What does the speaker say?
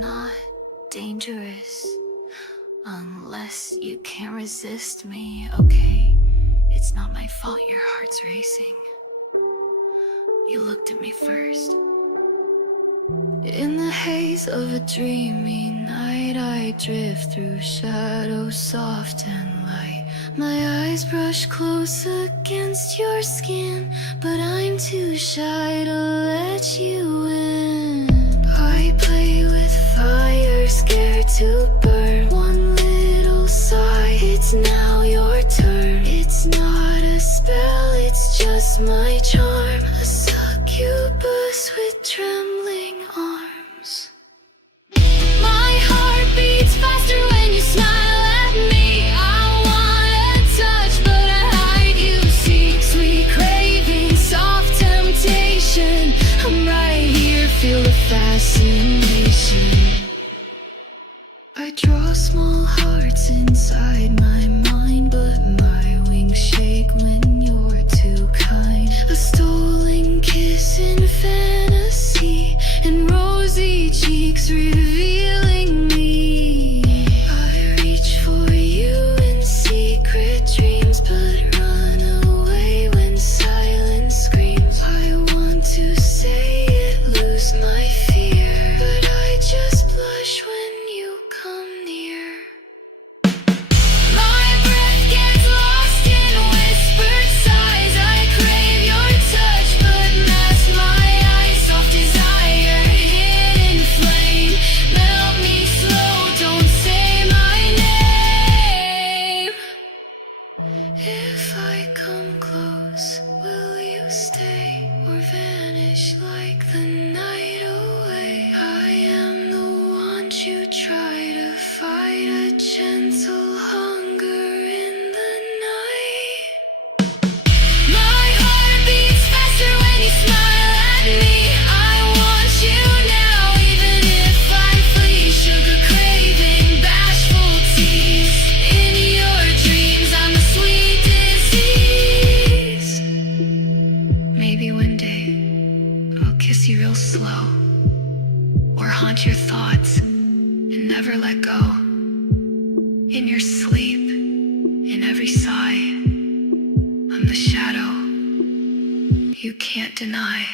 not dangerous unless you can't resist me, okay? It's not my fault your heart's racing. You looked at me first. In the haze of a dreamy night, I drift through shadows soft and light. My eyes brush close against your skin, but I'm too shy to let you in. I play with fire, scared to burn. One little sigh, it's now your turn. It's not a spell, it's just my charm. A succubus with trembling arms. My heart beats faster when you smile at me. I wanna touch, but I hide, you see. Sweet craving, soft temptation. I'm right here, feel the fascination. I draw small hearts inside my mind, but my wings shake when you're too kind. A stolen kiss in fantasy, and rosy cheeks revealing me. I reach for you in secret dreams, but run away when silence screams. I want to say it, lose my fear, but I just blush when you come near. My breath gets lost in whispered sighs. I crave your touch, but mask my eyes. Soft desire, hidden flame. Melt me slow, don't say my name. If I come close, will you stay or vanish like the night away? I am the one you try to fight, a gentle hunger in the night. My heart beats faster when you smile at me. I want you now, even if I flee. Sugar craving, bashful tease. In your dreams, I'm a sweet disease. Maybe one day I'll kiss you real slow, or haunt your thoughts and never let go. In your sleep, in every sigh, I'm the shadow you can't deny.